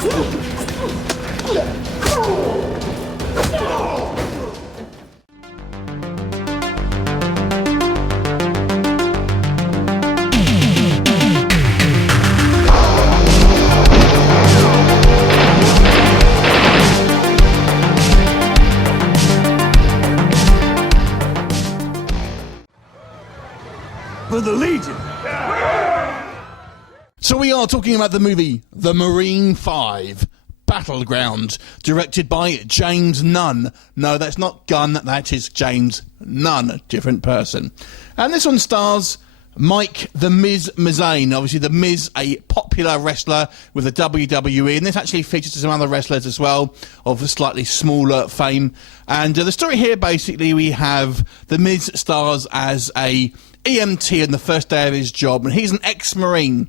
For the Legion. So we are talking about the movie The Marine 5, Battleground, directed by James Nunn. No, that's not Gunn, that is James Nunn, a different person. And this one stars Mike the Miz Mizanin. Obviously, the Miz, a popular wrestler with the WWE, and this actually features some other wrestlers as well of a slightly smaller fame. And the story here, basically, we have the Miz stars as a EMT in the first day of his job, and he's an ex-Marine.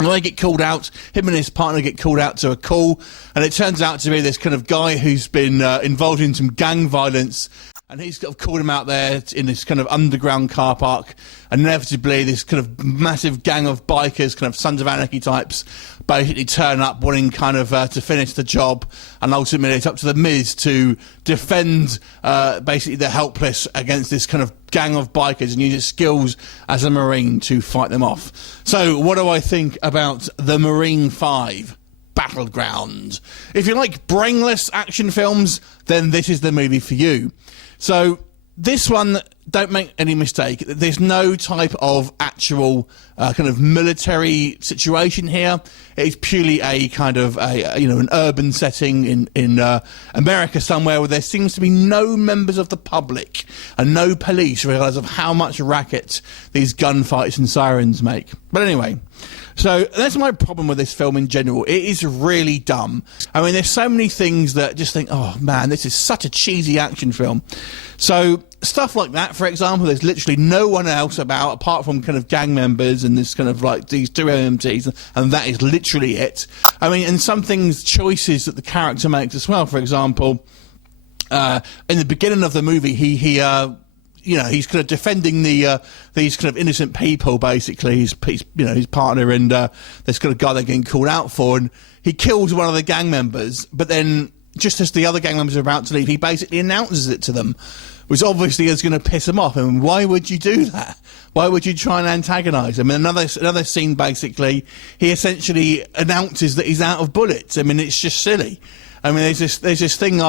And they get called out, him and his partner get called out to a call, and it turns out to be this kind of guy who's been involved in some gang violence, and he's got called him out there in this kind of underground car park. And inevitably, this kind of massive gang of bikers, kind of Sons of Anarchy types, basically turn up wanting kind of to finish the job, and ultimately it's up to the Miz to defend basically the helpless against this kind of gang of bikers and use his skills as a Marine to fight them off. So what do I think about The Marine 5? Battleground. If you like brainless action films, then this is the movie for you. So this one, don't make any mistake, there's no type of actual kind of military situation here. It's purely a kind of an urban setting in America somewhere where there seems to be no members of the public and no police realize of how much racket these gunfights and sirens make. But anyway, so that's my problem with this film in general. It is really dumb. I mean, there's so many things that just think, oh man, this is such a cheesy action film. So stuff like that, for example, there's literally no one else about apart from kind of gang members and this kind of like these two MMTs, and that is literally it. I mean, and some things, choices that the character makes as well. For example, in the beginning of the movie, he's kind of defending these kind of innocent people, basically, his partner and this kind of guy they're getting called out for, and he kills one of the gang members, but then just as the other gang members are about to leave, he basically announces it to them, which obviously is going to piss them off. I mean, why would you do that? Why would you try and antagonise him? And another scene, basically, he essentially announces that he's out of bullets. I mean, it's just silly. I mean, there's this thing,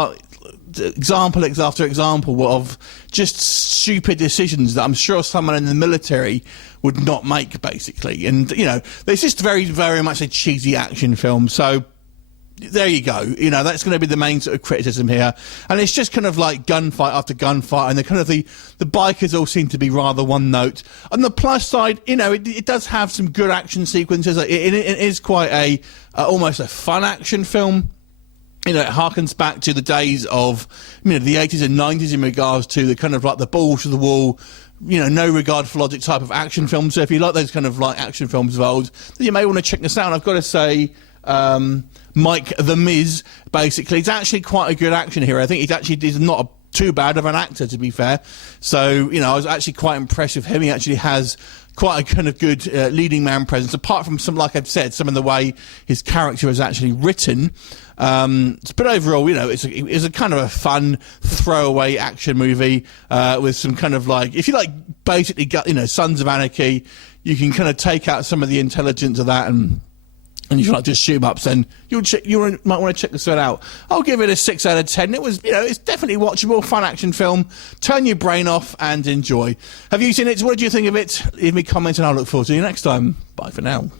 example after example of just stupid decisions that I'm sure someone in the military would not make, basically. And, there's just very, very much a cheesy action film. So there you go. That's going to be the main sort of criticism here. And it's just kind of like gunfight after gunfight, and the kind of the bikers all seem to be rather one note. On the plus side, it does have some good action sequences. It is quite almost a fun action film. It harkens back to the days of, the 80s and 90s in regards to the kind of like the balls to the wall, no regard for logic type of action films. So if you like those kind of like action films of old, then you may want to check this out. I've got to say, Mike the Miz, basically, it's actually quite a good action hero. I think he's not too bad of an actor, to be fair. So, I was actually quite impressed with him. He actually has quite a kind of good leading man presence, apart from some, like I've said, some of the way his character is actually written. But overall, it's a kind of a fun throwaway action movie with some kind of like, if you like basically, Sons of Anarchy, you can kind of take out some of the intelligence of that and you like just shoot 'em ups, then you might want to check this one out. I'll give it a 6 out of 10. It was, it's definitely watchable, fun action film. Turn your brain off and enjoy. Have you seen it? What did you think of it? Leave me comments and I'll look forward to you next time. Bye for now.